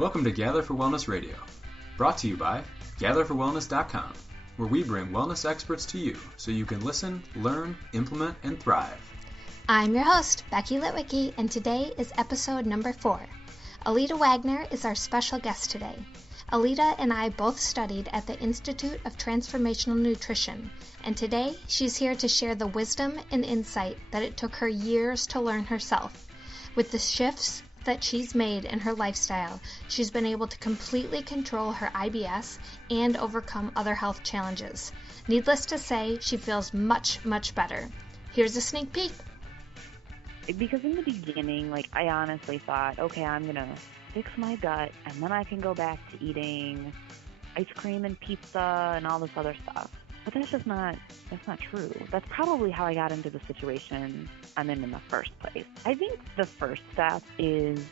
Welcome to Gather for Wellness Radio, brought to you by GatherForWellness.com, where we bring wellness experts to you so you can listen, learn, implement, and thrive. I'm your host, Becky Litwicki, and today is episode number 4. Alida Wagner is our special guest today. Alida and I both studied at the Institute of Transformational Nutrition, and today she's here to share the wisdom and insight that it took her years to learn herself. With the shifts that she's made in her lifestyle, she's been able to completely control her IBS and overcome other health challenges. Needless to say, she feels much, much better. Here's a sneak peek. Because in the beginning, I honestly thought, okay, I'm going to fix my gut and then I can go back to eating ice cream and pizza and all this other stuff. But that's not true. That's probably how I got into the situation I'm in the first place. I think the first step is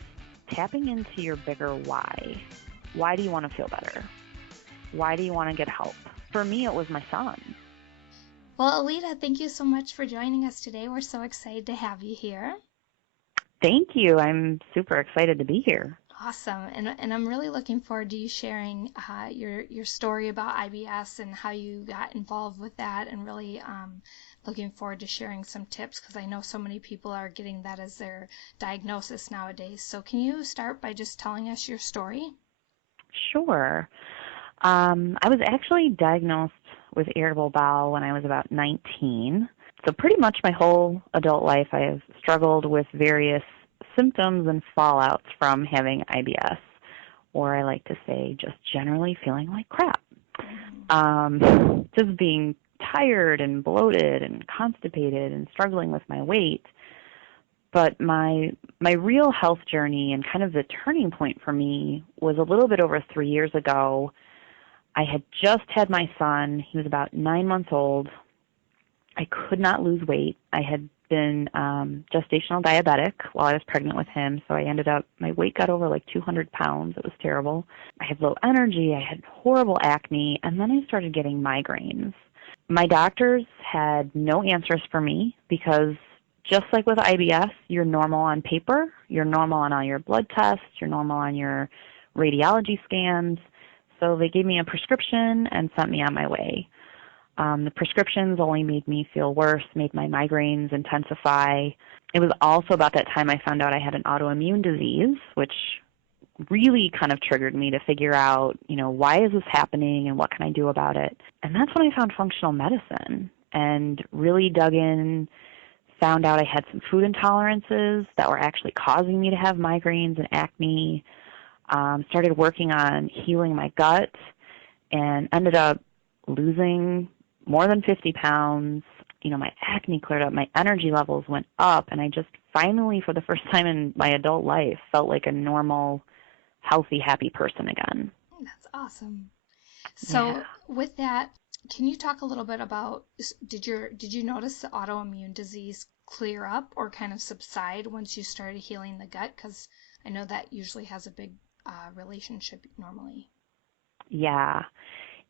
tapping into your bigger why. Why do you want to feel better? Why do you want to get help? For me, it was my son. Well, Alida, thank you so much for joining us today. We're so excited to have you here. Thank you. I'm super excited to be here. Awesome. And I'm really looking forward to you sharing your story about IBS and how you got involved with that, and really looking forward to sharing some tips because I know so many people are getting that as their diagnosis nowadays. So can you start by just telling us your story? Sure. I was actually diagnosed with irritable bowel when I was about 19. So pretty much my whole adult life I have struggled with various symptoms and fallouts from having IBS, or I like to say just generally feeling like crap. Just being tired and bloated and constipated and struggling with my weight. But my real health journey and kind of the turning point for me was a little bit over 3 years ago. I had just had my son. He was about 9 months old. I could not lose weight. I had been gestational diabetic while I was pregnant with him, so I ended up, my weight got over 200 pounds. It was terrible. I had low energy. I had horrible acne, and then I started getting migraines. My doctors had no answers for me because just like with IBS, you're normal on paper, you're normal on all your blood tests, you're normal on your radiology scans. So they gave me a prescription and sent me on my way. The prescriptions only made me feel worse, made my migraines intensify. It was also about that time I found out I had an autoimmune disease, which really kind of triggered me to figure out, why is this happening and what can I do about it? And that's when I found functional medicine and really dug in, found out I had some food intolerances that were actually causing me to have migraines and acne. Started working on healing my gut and ended up losing more than 50 pounds. My acne cleared up, my energy levels went up, and I just finally, for the first time in my adult life, felt like a normal, healthy, happy person again. That's awesome. So with that, can you talk a little bit about, did you notice the autoimmune disease clear up or kind of subside once you started healing the gut? Because I know that usually has a big relationship normally. Yeah,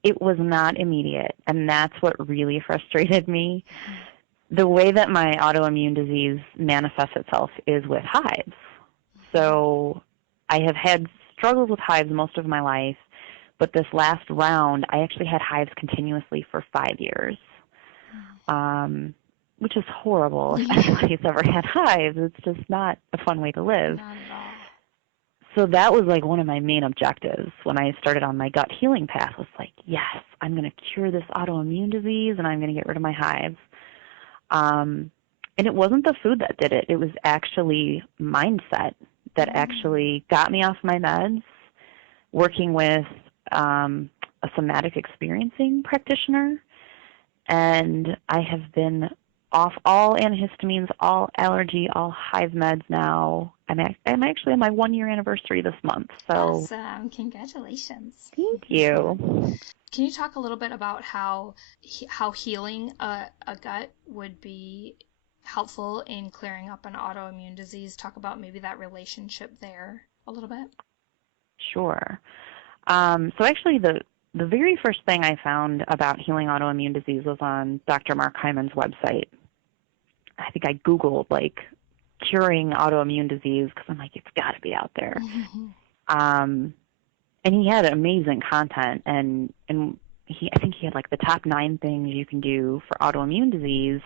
it was not immediate, and that's what really frustrated me. The way that my autoimmune disease manifests itself is with hives. So I have had struggles with hives most of my life, but this last round, I actually had hives continuously for 5 years, which is horrible. If anybody's ever had hives, it's just not a fun way to live. Not at all. So that was one of my main objectives when I started on my gut healing path, was yes, I'm going to cure this autoimmune disease and I'm going to get rid of my hives. And it wasn't the food that did it. It was actually mindset that actually got me off my meds, working with a somatic experiencing practitioner. And I have been off all antihistamines, all allergy, all hive meds now. I'm actually on my 1-year anniversary this month. So awesome. Congratulations. Thank you. Can you talk a little bit about how healing a gut would be helpful in clearing up an autoimmune disease? Talk about maybe that relationship there a little bit. Sure. So actually the very first thing I found about healing autoimmune disease was on Dr. Mark Hyman's website. I think I Googled, curing autoimmune disease because I'm it's got to be out there. And he had amazing content, and I think he had like the top 9 things you can do for autoimmune disease,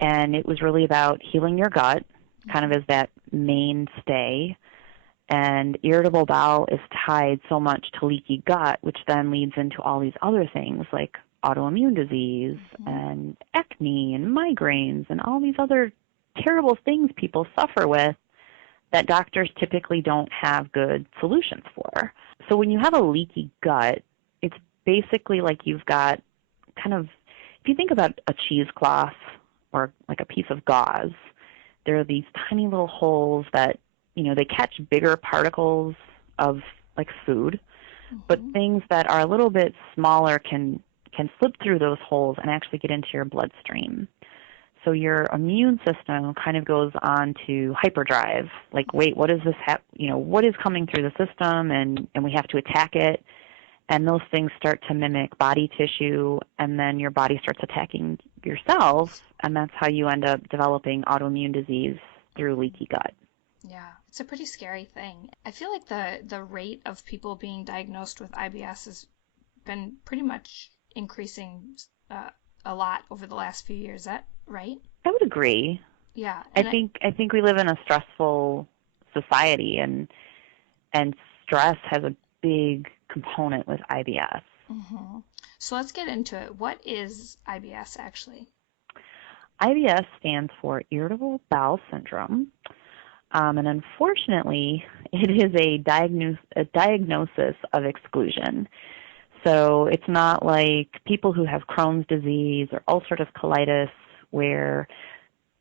and it was really about healing your gut, kind of as that mainstay. And irritable bowel is tied so much to leaky gut, which then leads into all these other things like autoimmune disease and acne and migraines and all these other terrible things people suffer with that doctors typically don't have good solutions for. So when you have a leaky gut, it's basically like you've got kind of, if you think about a cheesecloth or like a piece of gauze, there are these tiny little holes that, they catch bigger particles of like food, but things that are a little bit smaller can slip through those holes and actually get into your bloodstream. So your immune system kind of goes on to hyperdrive, like, wait, what is this, what is coming through the system, and we have to attack it. And those things start to mimic body tissue, and then your body starts attacking yourself, and that's how you end up developing autoimmune disease through leaky gut. Yeah, it's a pretty scary thing. I feel like the rate of people being diagnosed with IBS has been pretty much increasing a lot over the last few years. Is that right? I would agree. Yeah. I think we live in a stressful society, and stress has a big component with IBS. So let's get into it. What is IBS actually? IBS stands for Irritable Bowel Syndrome. And unfortunately, it is a diagnosis of exclusion. So it's not like people who have Crohn's disease or ulcerative colitis, where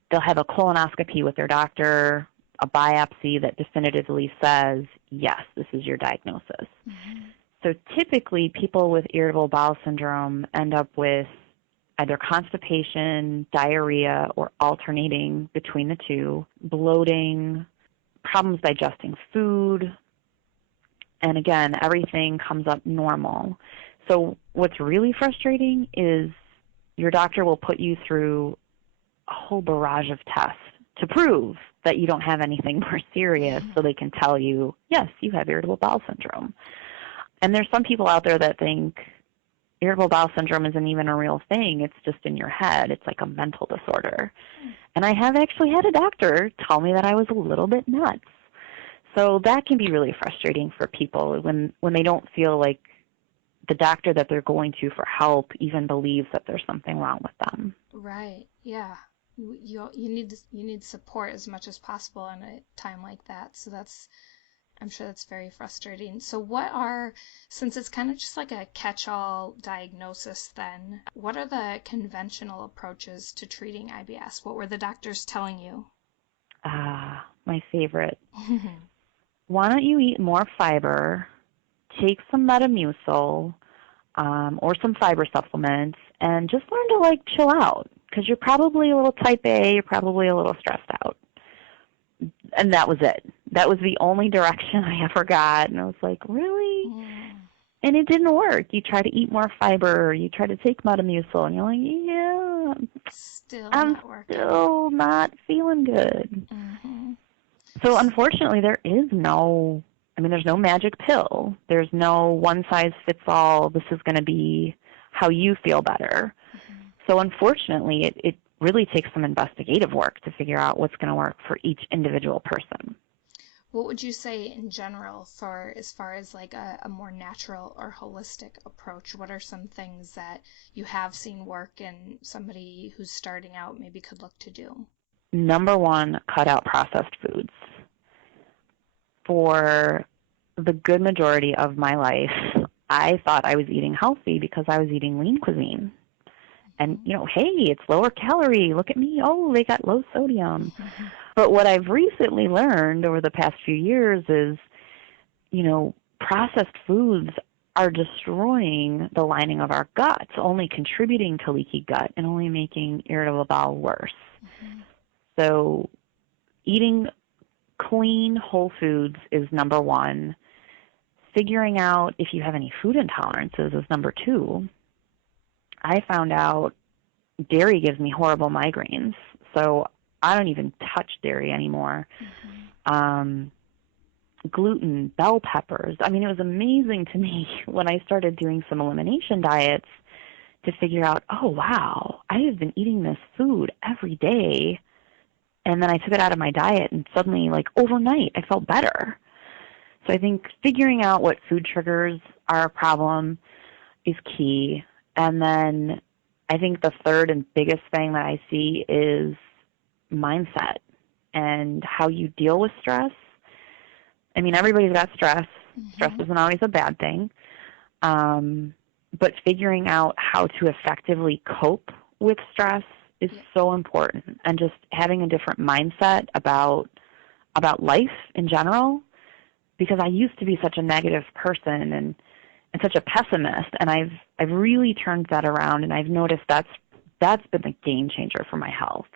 they'll have a colonoscopy with their doctor, a biopsy that definitively says, yes, this is your diagnosis. So typically, people with irritable bowel syndrome end up with either constipation, diarrhea, or alternating between the two, bloating, problems digesting food, and again, everything comes up normal. So what's really frustrating is your doctor will put you through a whole barrage of tests to prove that you don't have anything more serious, so they can tell you, yes, you have irritable bowel syndrome. And there's some people out there that think irritable bowel syndrome isn't even a real thing. It's just in your head. It's like a mental disorder. And I have actually had a doctor tell me that I was a little bit nuts. So that can be really frustrating for people when they don't feel like the doctor that they're going to for help even believes that there's something wrong with them. Right. Yeah. You need support as much as possible in a time like that. So I'm sure that's very frustrating. So since it's kind of just like a catch-all diagnosis then, what are the conventional approaches to treating IBS? What were the doctors telling you? My favorite. Why don't you eat more fiber, take some Metamucil, or some fiber supplements, and just learn to chill out, because you're probably a little type A, you're probably a little stressed out. And that was it. That was the only direction I ever got. And I was like, really? And it didn't work. You try to eat more fiber, you try to take Metamucil, and you're like, yeah, I'm still not feeling good. So unfortunately, there's no magic pill. There's no one-size-fits-all, this is going to be how you feel better. So unfortunately, it really takes some investigative work to figure out what's going to work for each individual person. What would you say in general as far as like a more natural or holistic approach? What are some things that you have seen work and somebody who's starting out maybe could look to do? Number one, cut out processed foods. For the good majority of my life, I thought I was eating healthy because I was eating lean cuisine. And, hey, it's lower calorie. Look at me. Oh, they got low sodium. But what I've recently learned over the past few years is, processed foods are destroying the lining of our guts, only contributing to leaky gut and only making irritable bowel worse. So eating clean, whole foods is number one. Figuring out if you have any food intolerances is number two. I found out dairy gives me horrible migraines, so I don't even touch dairy anymore. gluten, bell peppers. I mean, it was amazing to me when I started doing some elimination diets to figure out, oh, wow, I have been eating this food every day. And then I took it out of my diet, and suddenly, like overnight, I felt better. So I think figuring out what food triggers are a problem is key. And then I think the third and biggest thing that I see is mindset and how you deal with stress. I mean, everybody's got stress. Stress isn't always a bad thing. But figuring out how to effectively cope with stress is so important, and just having a different mindset about life in general, because I used to be such a negative person and such a pessimist, and I've really turned that around, and I've noticed that's been the game changer for my health.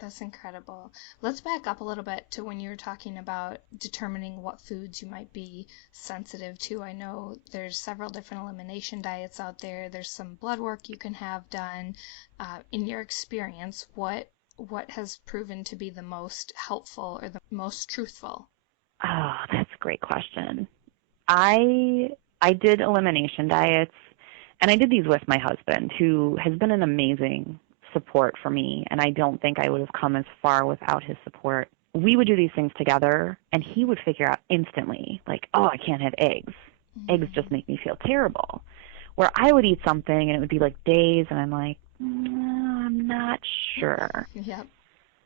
That's incredible. Let's back up a little bit to when you were talking about determining what foods you might be sensitive to. I know there's several different elimination diets out there. There's some blood work you can have done. In your experience, what has proven to be the most helpful or the most truthful? Oh, that's a great question. I did elimination diets, and I did these with my husband, who has been an amazing support for me, and I don't think I would have come as far without his support. We would do these things together, and he would figure out instantly, like, oh, I can't have eggs. Eggs just make me feel terrible. Where I would eat something, and it would be like days, and I'm like, I'm not sure. Yep.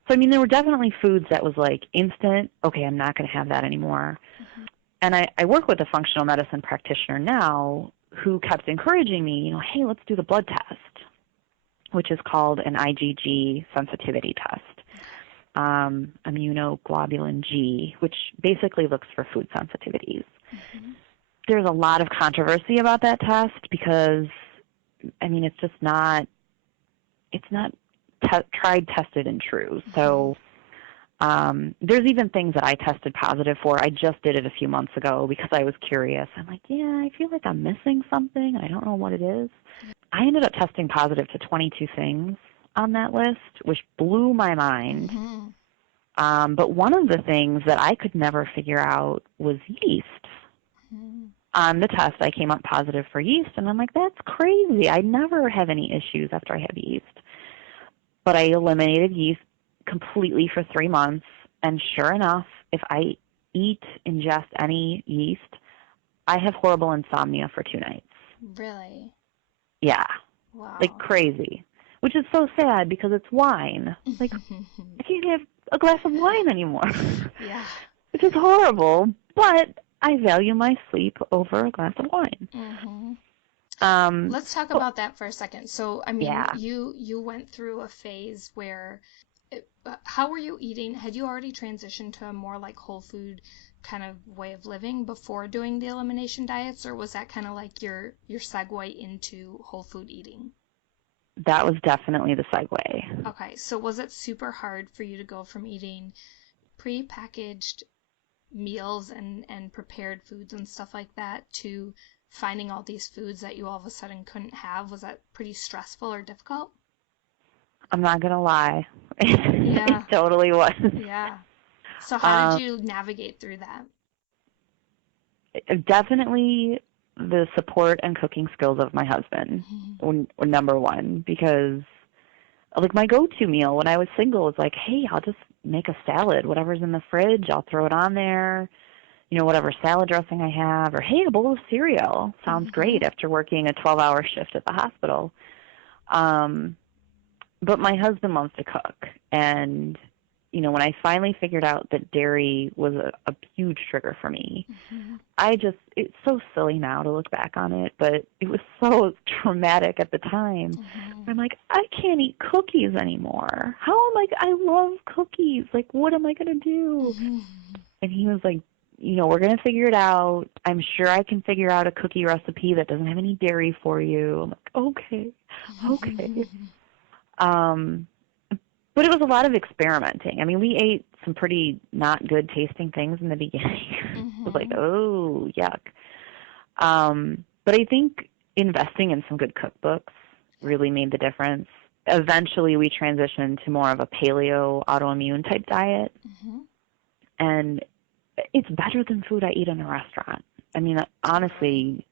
So, I mean, there were definitely foods that was like instant, okay, I'm not going to have that anymore. And I work with a functional medicine practitioner now who kept encouraging me, hey, let's do the blood test, which is called an IgG sensitivity test, immunoglobulin G, which basically looks for food sensitivities. There's a lot of controversy about that test because, I mean, it's just not, tried, tested, and true. So there's even things that I tested positive for. I just did it a few months ago because I was curious. I'm like, I feel like I'm missing something, and I don't know what it is. I ended up testing positive to 22 things on that list, which blew my mind. But one of the things that I could never figure out was yeast. On the test, I came up positive for yeast, and I'm like, that's crazy. I never have any issues after I have yeast. But I eliminated yeast completely for 3 months, and sure enough, if I ingest any yeast, I have horrible insomnia for 2 nights. Really? Yeah. Wow. Like crazy, which is so sad because it's wine. Like, I can't have a glass of wine anymore. Yeah. Which is horrible, but I value my sleep over a glass of wine. Let's talk about that for a second. So, I mean, yeah. you went through a phase where, how were you eating? Had you already transitioned to a more like whole food kind of way of living before doing the elimination diets, or was that kind of like your segue into whole food eating? That was definitely the segue. Okay, so was it super hard for you to go from eating pre-packaged meals and prepared foods and stuff like that to finding all these foods that you all of a sudden couldn't have? Was that pretty stressful or difficult? I'm not going to lie. Yeah. It totally was. Yeah. So how did you navigate through that? Definitely the support and cooking skills of my husband were number one, because like my go-to meal when I was single was like, hey, I'll just make a salad. Whatever's in the fridge, I'll throw it on there. Whatever salad dressing I have, or hey, a bowl of cereal sounds great after working a 12-hour shift at the hospital. But my husband loves to cook, and when I finally figured out that dairy was a huge trigger for me, it's so silly now to look back on it, but it was so traumatic at the time. I'm like, I can't eat cookies anymore. I love cookies. Like, what am I going to do? And he was like, we're going to figure it out. I'm sure I can figure out a cookie recipe that doesn't have any dairy for you. I'm like, okay. But it was a lot of experimenting. I mean, we ate some pretty not good tasting things in the beginning. It was like, oh, yuck. But I think investing in some good cookbooks really made the difference. Eventually, we transitioned to more of a paleo autoimmune type diet. And it's better than food I eat in a restaurant. I mean, honestly,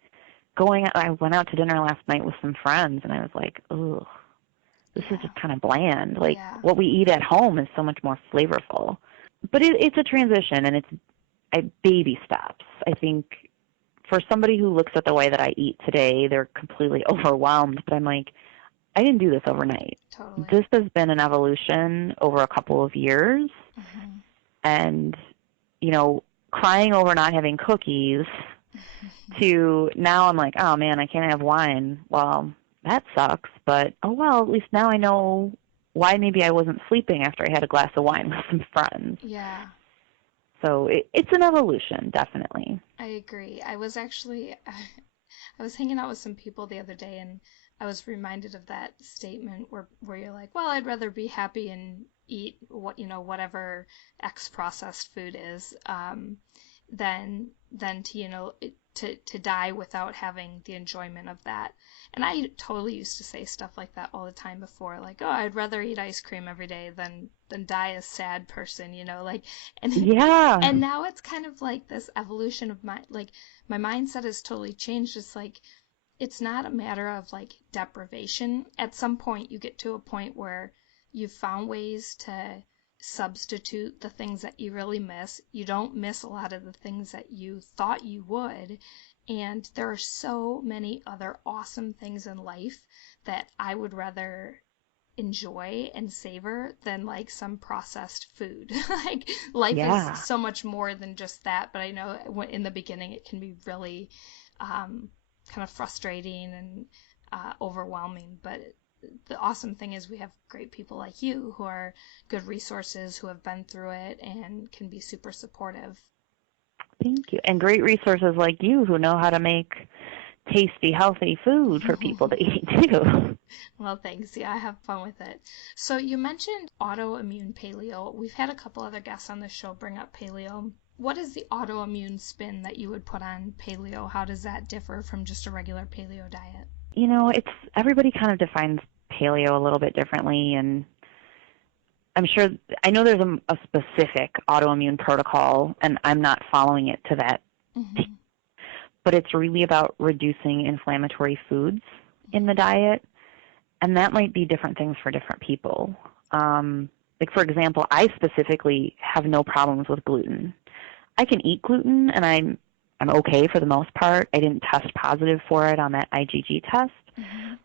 I went out to dinner last night with some friends, and I was like, ugh, this is just kind of bland. Like, what we eat at home is so much more flavorful. But it's a transition, and it's baby steps. I think for somebody who looks at the way that I eat today, they're completely overwhelmed. But I'm like, I didn't do this overnight. Totally. This has been an evolution over a couple of years. Mm-hmm. And, crying over not having cookies to now I'm like, oh, man, I can't have wine. Well, that sucks. But, oh, well, at least now I know why maybe I wasn't sleeping after I had a glass of wine with some friends. Yeah. So it's an evolution, definitely. I agree. I was hanging out with some people the other day, and I was reminded of that statement where you're like, well, I'd rather be happy and eat whatever X processed food is, than to die without having the enjoyment of that. And I totally used to say stuff like that all the time before, like, oh, I'd rather eat ice cream every day than die a sad person, and now it's kind of like this evolution of my mindset has totally changed. It's like, it's not a matter of like deprivation. At some point you get to a point where you've found ways to substitute the things that you really miss. You don't miss a lot of the things that you thought you would. And there are so many other awesome things in life that I would rather enjoy and savor than like some processed food. Like, life is so much more than just that. But I know in the beginning it can be really kind of frustrating and overwhelming. But the awesome thing is we have great people like you who are good resources, who have been through it and can be super supportive. Thank you. And great resources like you who know how to make tasty, healthy food for people to eat too. Well, thanks. Yeah, I have fun with it. So you mentioned autoimmune paleo. We've had a couple other guests on the show bring up paleo. What is the autoimmune spin that you would put on paleo? How does that differ from just a regular paleo diet? It's everybody kind of defines paleo a little bit differently, and I know there's a specific autoimmune protocol, and I'm not following it to that. Mm-hmm. But it's really about reducing inflammatory foods in the diet, and that might be different things for different people. Like, for example, I specifically have no problems with gluten. I can eat gluten, and I'm okay for the most part. I didn't test positive for it on that IgG test,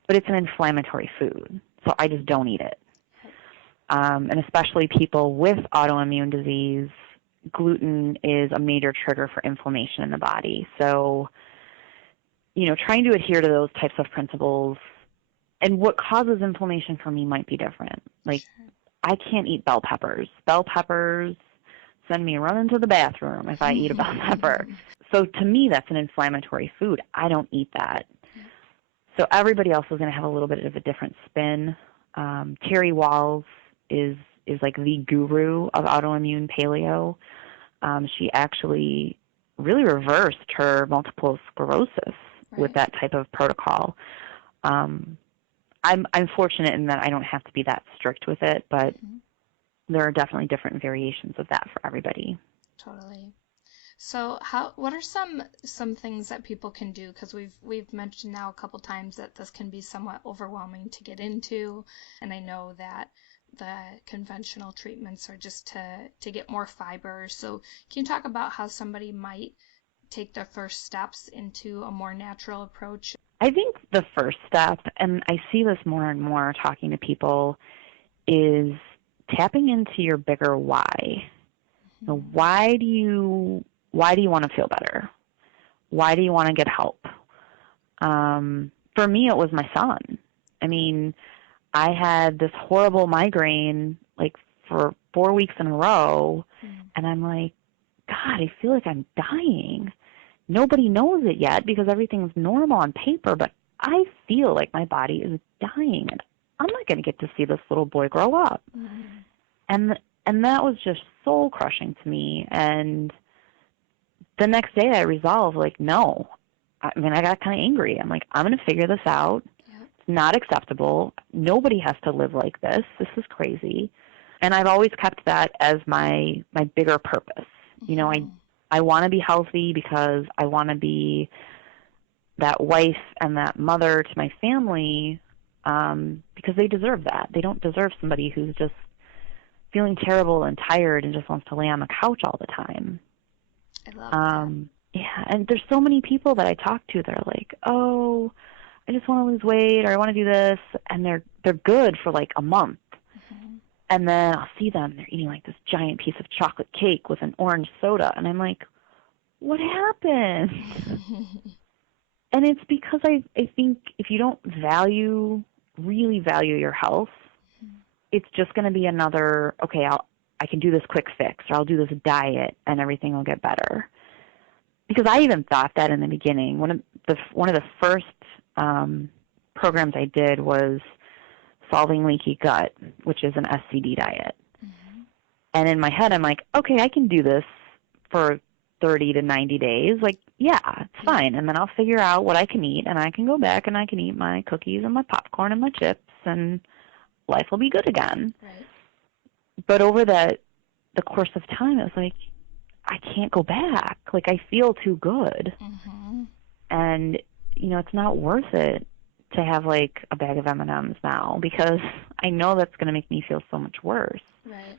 but it's an inflammatory food, so I just don't eat it. And especially people with autoimmune disease, gluten is a major trigger for inflammation in the body. So, trying to adhere to those types of principles, and what causes inflammation for me might be different. Like, I can't eat bell peppers. Bell peppers send me running to the bathroom if I eat a bell pepper. So to me, that's an inflammatory food. I don't eat that. So everybody else is going to have a little bit of a different spin. Terry Walls is like the guru of autoimmune paleo. She actually really reversed her multiple sclerosis with that type of protocol. I'm fortunate in that I don't have to be that strict with it, but there are definitely different variations of that for everybody. Totally. So what are some things that people can do? Because we've mentioned now a couple times that this can be somewhat overwhelming to get into, and I know that the conventional treatments are just to get more fiber. So can you talk about how somebody might take their first steps into a more natural approach? I think the first step, and I see this more and more talking to people, is tapping into your bigger why. So why do you want to feel better? Why do you want to get help? For me, it was my son. I mean, I had this horrible migraine like for 4 weeks in a row, and I'm like, God, I feel like I'm dying. Nobody knows it yet because everything's normal on paper, but I feel like my body is dying, and I'm not going to get to see this little boy grow up. And that was just soul crushing to me. And the next day I resolved, like, no. I mean, I got kind of angry. I'm like, I'm going to figure this out. It's not acceptable. Nobody has to live like this. This is crazy. And I've always kept that as my bigger purpose. You know, I want to be healthy because I want to be that wife and that mother to my family, because they deserve that. They don't deserve somebody who's just feeling terrible and tired and just wants to lay on the couch all the time. I love that. Yeah, and there's so many people that I talk to that are like, oh, I just want to lose weight, or I want to do this, and they're good for like a month. Mm-hmm. And then I'll see them, they're eating like this giant piece of chocolate cake with an orange soda, and I'm like, what happened? And it's because I think if you don't really value your health, it's just going to be another, okay, I can do this quick fix, or I'll do this diet and everything will get better. Because I even thought that in the beginning. One of the first programs I did was Solving Leaky Gut, which is an SCD diet. Mm-hmm. And in my head, I'm like, okay, I can do this for 30 to 90 days. Like, yeah, it's fine. And then I'll figure out what I can eat, and I can go back and I can eat my cookies and my popcorn and my chips, and life will be good again. Right. But over the course of time, it was like, I can't go back. Like, I feel too good. Mm-hmm. And, it's not worth it to have, like, a bag of M&Ms now, because I know that's going to make me feel so much worse. Right.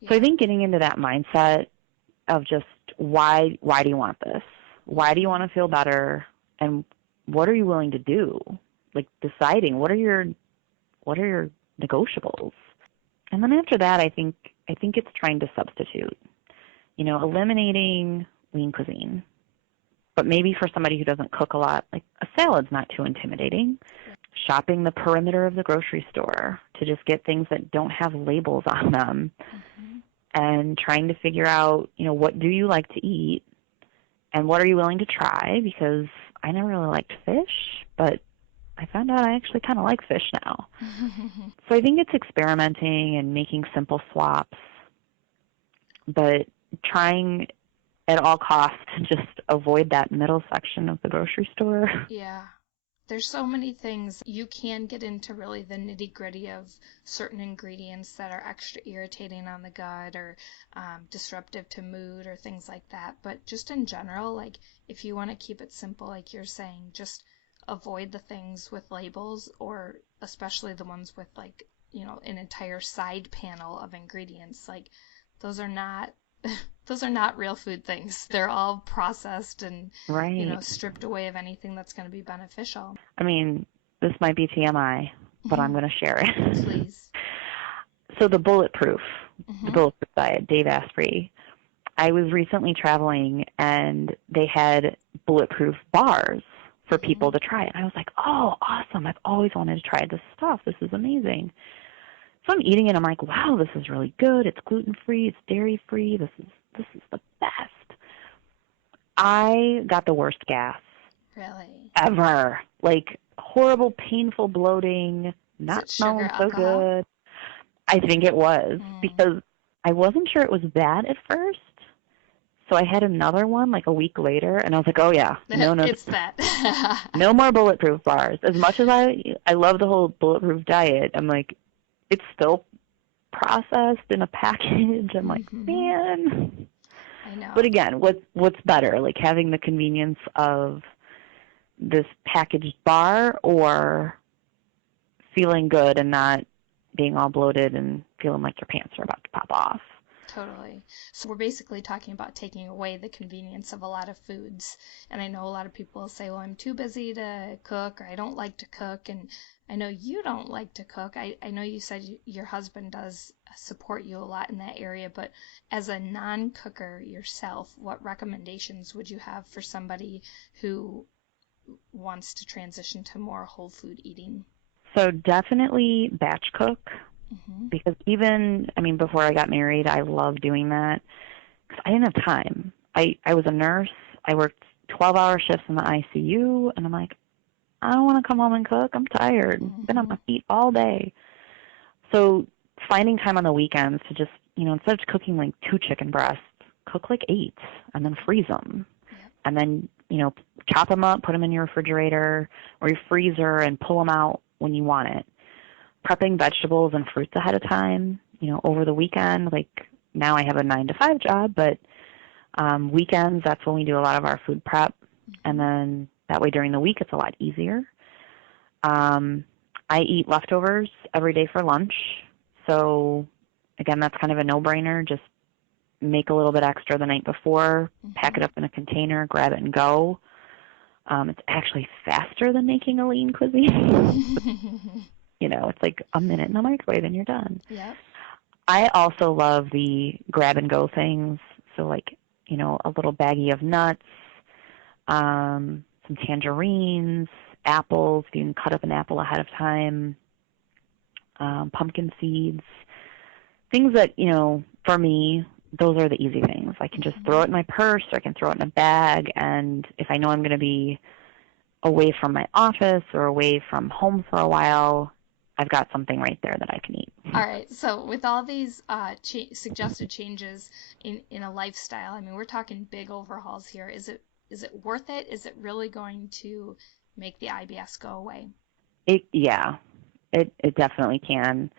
Yeah. So I think getting into that mindset of just why do you want this? Why do you want to feel better? And what are you willing to do? Like, deciding what are your negotiables? And then after that, I think it's trying to substitute. Eliminating lean cuisine. But maybe for somebody who doesn't cook a lot, like a salad's not too intimidating. Shopping the perimeter of the grocery store to just get things that don't have labels on them. Mm-hmm. And trying to figure out, what do you like to eat and what are you willing to try? Because I never really liked fish, but I found out I actually kind of like fish now. So I think it's experimenting and making simple swaps, but trying at all costs to just avoid that middle section of the grocery store. Yeah. There's so many things. You can get into really the nitty-gritty of certain ingredients that are extra irritating on the gut or disruptive to mood or things like that. But just in general, like, if you want to keep it simple, like you're saying, just avoid the things with labels, or especially the ones with, like, an entire side panel of ingredients. Like, those are not real food things. They're all processed and, right, stripped away of anything that's going to be beneficial. I mean, this might be TMI, but I'm going to share it. Please. So the Bulletproof diet, Dave Asprey, I was recently traveling and they had Bulletproof bars for people to try. And I was like, oh, awesome. I've always wanted to try this stuff. This is amazing. So I'm eating it. I'm like, wow, this is really good. It's gluten-free. It's dairy-free. This is the best. I got the worst gas. Really? Ever. Like, horrible, painful bloating, not smelling so good. I think it was, because I wasn't sure it was bad at first. So I had another one like a week later, and I was like, oh, yeah. No. It's that. No more Bulletproof bars. As much as I love the whole Bulletproof diet, I'm like, it's still processed in a package. I'm like, man. I know. But again, what's better, like having the convenience of this packaged bar, or feeling good and not being all bloated and feeling like your pants are about to pop off? Totally. So we're basically talking about taking away the convenience of a lot of foods. And I know a lot of people will say, well, I'm too busy to cook, or I don't like to cook. And I know you don't like to cook. I know you said your husband does support you a lot in that area, but as a non-cooker yourself, what recommendations would you have for somebody who wants to transition to more whole food eating? So definitely batch cook. Because before I got married, I loved doing that because I didn't have time. I was a nurse. I worked 12-hour shifts in the ICU, and I'm like, I don't want to come home and cook. I'm tired. I've been on my feet all day. So finding time on the weekends to just, instead of cooking like 2 chicken breasts, cook like 8 and then freeze them. Yep. And then, chop them up, put them in your refrigerator or your freezer and pull them out when you want it. Prepping vegetables and fruits ahead of time, over the weekend. Like, now I have a 9-to-5 job, but Weekends, that's when we do a lot of our food prep. Mm-hmm. And then that way during the week, it's a lot easier. I eat leftovers every day for lunch. So, again, that's kind of a no-brainer. Just make a little bit extra the night before, pack it up in a container, grab it and go. It's actually faster than making a lean cuisine. It's like a minute in the microwave and you're done. Yep. I also love the grab-and-go things. So, like, a little baggie of nuts, some tangerines, apples, if you can cut up an apple ahead of time, pumpkin seeds, things that, for me, those are the easy things. I can just throw it in my purse or I can throw it in a bag, and if I know I'm going to be away from my office or away from home for a while, I've got something right there that I can eat. All right. So with all these suggested changes in a lifestyle, I mean, we're talking big overhauls here. Is it worth it? Is it really going to make the IBS go away? It definitely can.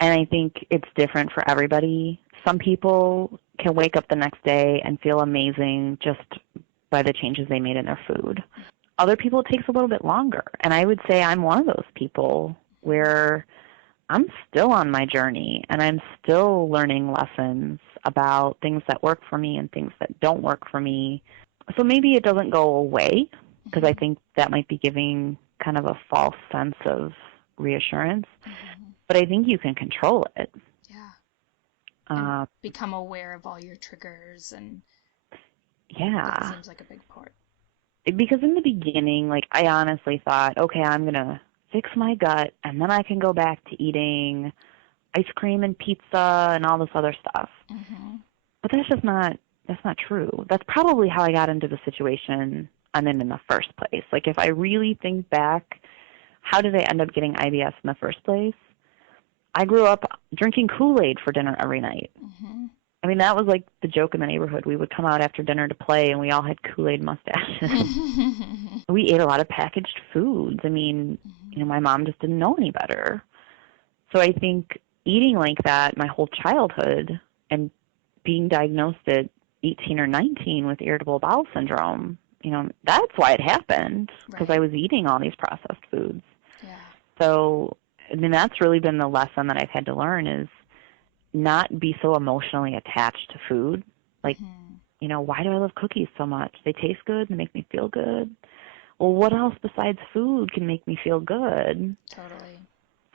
And I think it's different for everybody. Some people can wake up the next day and feel amazing just by the changes they made in their food. Other people, it takes a little bit longer. And I would say I'm one of those people where I'm still on my journey and I'm still learning lessons about things that work for me and things that don't work for me. So maybe it doesn't go away, because I think that might be giving kind of a false sense of reassurance. But I think you can control it. Yeah. And become aware of all your triggers and that seems like a big part. Because in the beginning, like, I honestly thought, okay, I'm going to fix my gut and then I can go back to eating ice cream and pizza and all this other stuff. But that's not true. That's probably how I got into the situation I'm in the first place. Like, if I really think back, how did I end up getting IBS in the first place? I grew up drinking Kool-Aid for dinner every night. I mean, that was like the joke in the neighborhood. We would come out after dinner to play, and we all had Kool-Aid mustaches. We ate a lot of packaged foods. I mean, my mom just didn't know any better. So I think eating like that my whole childhood and being diagnosed at 18 or 19 with irritable bowel syndrome, that's why it happened, because I was eating all these processed foods. Yeah. So, I mean, that's really been the lesson that I've had to learn, is not be so emotionally attached to food. Like, why do I love cookies so much? They taste good and they make me feel good. Well, what else besides food can make me feel good? Totally.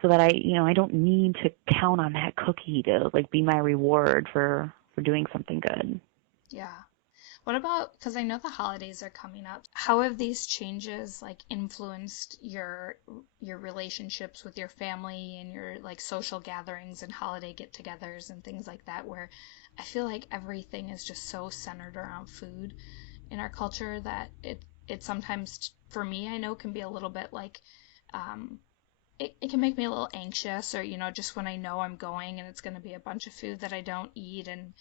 So that I don't need to count on that cookie to, like, be my reward for doing something good. Yeah. What about, because I know the holidays are coming up, how have these changes, like, influenced your relationships with your family and your, like, social gatherings and holiday get-togethers and things like that, where I feel like everything is just so centered around food in our culture that it sometimes, for me, I know, can be a little bit like, it can make me a little anxious, or, just when I know I'm going and it's going to be a bunch of food that I don't eat. And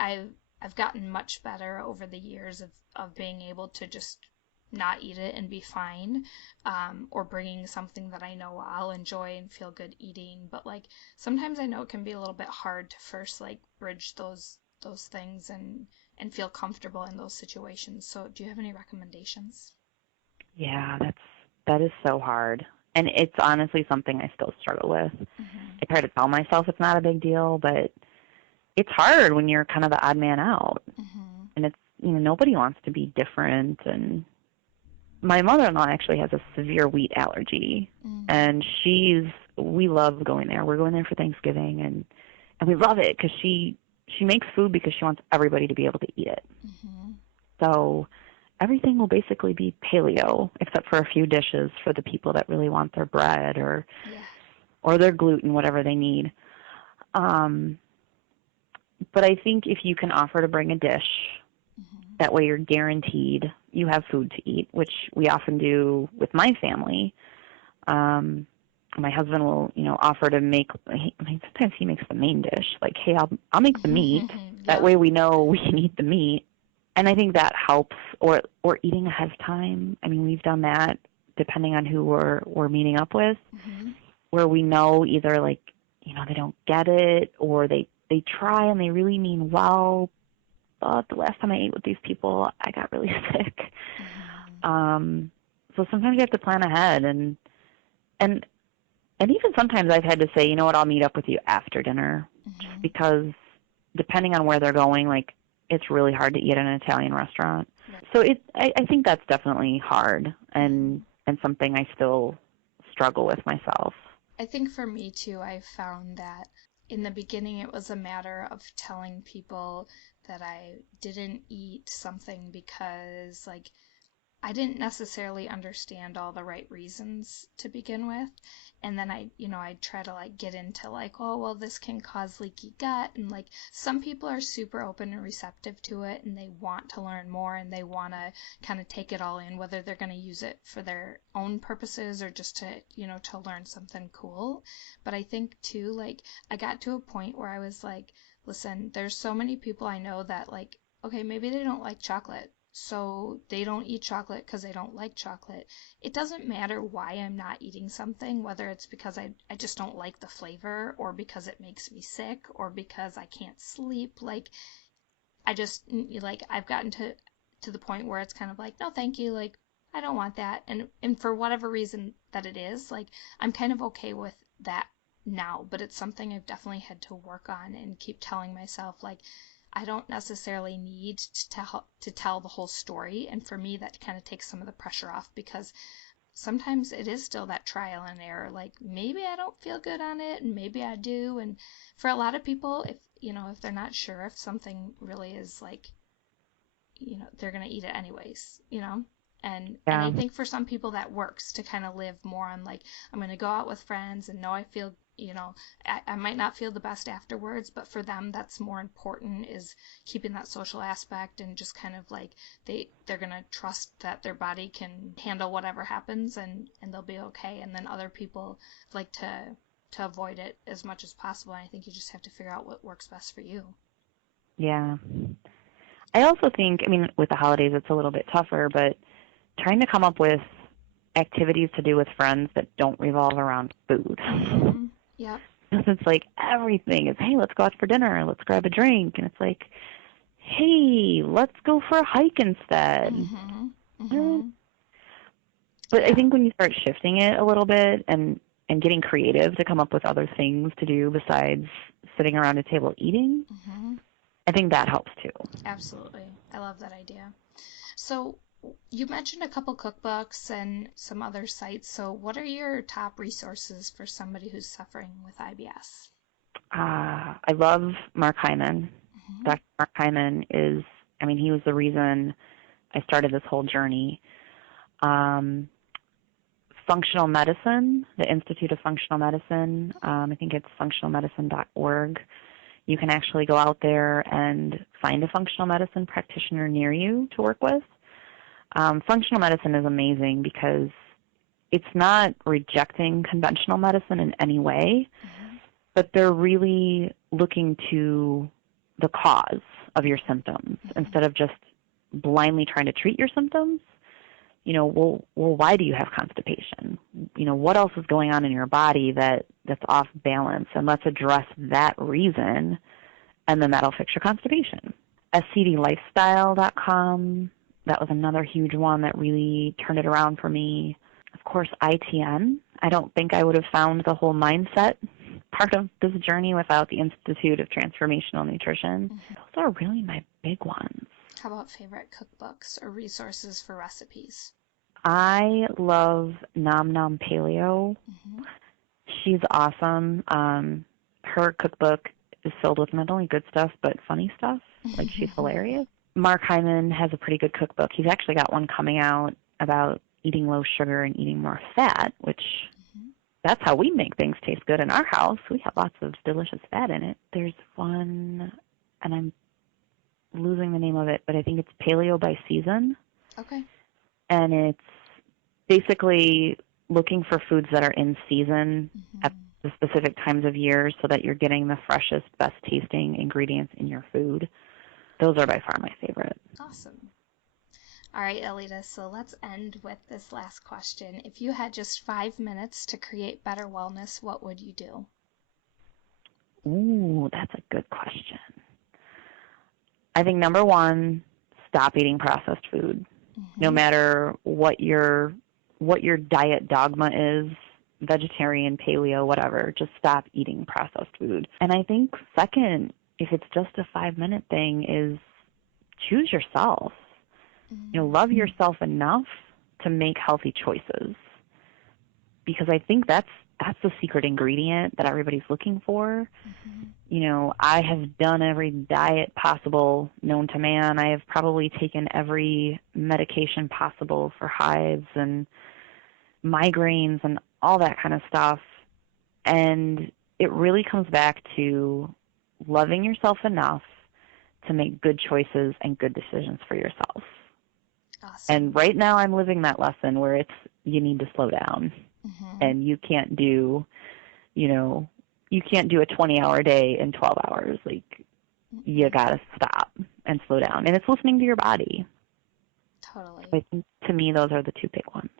I've gotten much better over the years of being able to just not eat it and be fine, or bringing something that I know I'll enjoy and feel good eating. But, like, sometimes I know it can be a little bit hard to first, like, bridge those things and feel comfortable in those situations. So do you have any recommendations? Yeah, that is so hard. And it's honestly something I still struggle with. I try to tell myself it's not a big deal, but it's hard when you're kind of the odd man out. And it's, nobody wants to be different. And my mother-in-law actually has a severe wheat allergy. And we love going there. We're going there for Thanksgiving, and we love it because she makes food because she wants everybody to be able to eat it. So everything will basically be paleo, except for a few dishes for the people that really want their bread or their gluten, whatever they need. But I think if you can offer to bring a dish, that way you're guaranteed you have food to eat, which we often do with my family. My husband will, offer to make, sometimes he makes the main dish. Like, hey, I'll make the meat. That way we know we can eat the meat. And I think that helps, or eating ahead of time. I mean, we've done that depending on who we're meeting up with, where we know either, like, they don't get it, or they try and they really mean well, thought the last time I ate with these people, I got really sick. So sometimes you have to plan ahead, and even sometimes I've had to say, you know what, I'll meet up with you after dinner, just because depending on where they're going, like, it's really hard to eat at an Italian restaurant. Right. So I think that's definitely hard and something I still struggle with myself. I think for me too, I found that in the beginning it was a matter of telling people that I didn't eat something because, like, I didn't necessarily understand all the right reasons to begin with. And then I'd try to, like, get into, like, oh, well, this can cause leaky gut. And, like, some people are super open and receptive to it, and they want to learn more, and they want to kind of take it all in, whether they're going to use it for their own purposes or just to, to learn something cool. But I think too, like, I got to a point where I was like, listen, there's so many people I know that, like, okay, maybe they don't like chocolate, so they don't eat chocolate because they don't like chocolate. It doesn't matter why I'm not eating something, whether it's because I just don't like the flavor, or because it makes me sick, or because I can't sleep. Like, I've gotten to the point where it's kind of like, no, thank you. Like, I don't want that. And for whatever reason that it is, like, I'm kind of okay with that now, but it's something I've definitely had to work on and keep telling myself, like, I don't necessarily need to tell the whole story. And for me, that kind of takes some of the pressure off, because sometimes it is still that trial and error. Like, maybe I don't feel good on it, and maybe I do. And for a lot of people, if they're not sure if something really is, like, they're going to eat it anyways, And I think for some people that works to kind of live more on, like, I'm going to go out with friends and know I feel, I might not feel the best afterwards, but for them that's more important, is keeping that social aspect, and just kind of like they're going to trust that their body can handle whatever happens, and they'll be okay. And then other people like to avoid it as much as possible. And I think you just have to figure out what works best for you. Yeah. I also think, with the holidays it's a little bit tougher, but trying to come up with activities to do with friends that don't revolve around food. Yeah. It's like everything is, hey, let's go out for dinner, let's grab a drink. And it's like, hey, let's go for a hike instead. But I think when you start shifting it a little bit and getting creative to come up with other things to do besides sitting around a table eating, I think that helps too. Absolutely. I love that idea. So you mentioned a couple cookbooks and some other sites. So what are your top resources for somebody who's suffering with IBS? I love Mark Hyman. Dr. Mark Hyman is, he was the reason I started this whole journey. Functional Medicine, the Institute of Functional Medicine, I think it's functionalmedicine.org. You can actually go out there and find a functional medicine practitioner near you to work with. Functional medicine is amazing because it's not rejecting conventional medicine in any way, but they're really looking to the cause of your symptoms instead of just blindly trying to treat your symptoms. Well, why do you have constipation? What else is going on in your body that's off balance? And let's address that reason, and then that'll fix your constipation. SCDlifestyle.com, that was another huge one that really turned it around for me. Of course, ITN. I don't think I would have found the whole mindset part of this journey without the Institute of Transformational Nutrition. Those are really my big ones. How about favorite cookbooks or resources for recipes? I love Nom Nom Paleo. She's awesome. Her cookbook is filled with not only good stuff, but funny stuff. Like, she's hilarious. Mark Hyman has a pretty good cookbook. He's actually got one coming out about eating low sugar and eating more fat, which that's how we make things taste good in our house. We have lots of delicious fat in it. There's one, and I'm losing the name of it, but I think it's Paleo by Season. Okay. And it's basically looking for foods that are in season at the specific times of year so that you're getting the freshest, best tasting ingredients in your food. Those are by far my favorite. Awesome. All right, Alida, so let's end with this last question. If you had just 5 minutes to create better wellness, what would you do? Ooh, that's a good question. I think number one, stop eating processed food. No matter what your diet dogma is, vegetarian, paleo, whatever, just stop eating processed food. And I think second, if it's just a 5-minute thing, is choose yourself. Love yourself enough to make healthy choices. Because I think that's the secret ingredient that everybody's looking for. I have done every diet possible known to man. I have probably taken every medication possible for hives and migraines and all that kind of stuff. And it really comes back to loving yourself enough to make good choices and good decisions for yourself. Awesome. And right now I'm living that lesson where you need to slow down. And you can't do, you can't do a 20-hour day in 12 hours. Like, you got to stop and slow down. And it's listening to your body. Totally. I think, to me, those are the two big ones.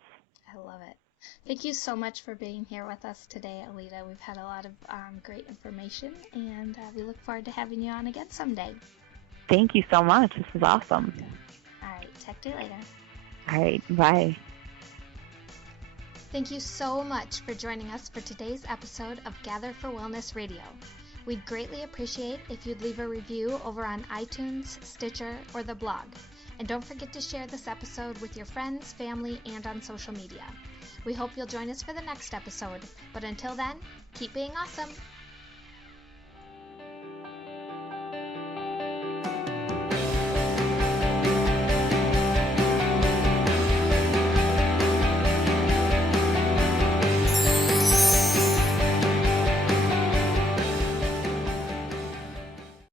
I love it. Thank you so much for being here with us today, Alida. We've had a lot of great information, and we look forward to having you on again someday. Thank you so much. This is awesome. All right. Talk to you later. All right. Bye. Thank you so much for joining us for today's episode of Gather for Wellness Radio. We'd greatly appreciate if you'd leave a review over on iTunes, Stitcher, or the blog. And don't forget to share this episode with your friends, family, and on social media. We hope you'll join us for the next episode. But until then, keep being awesome.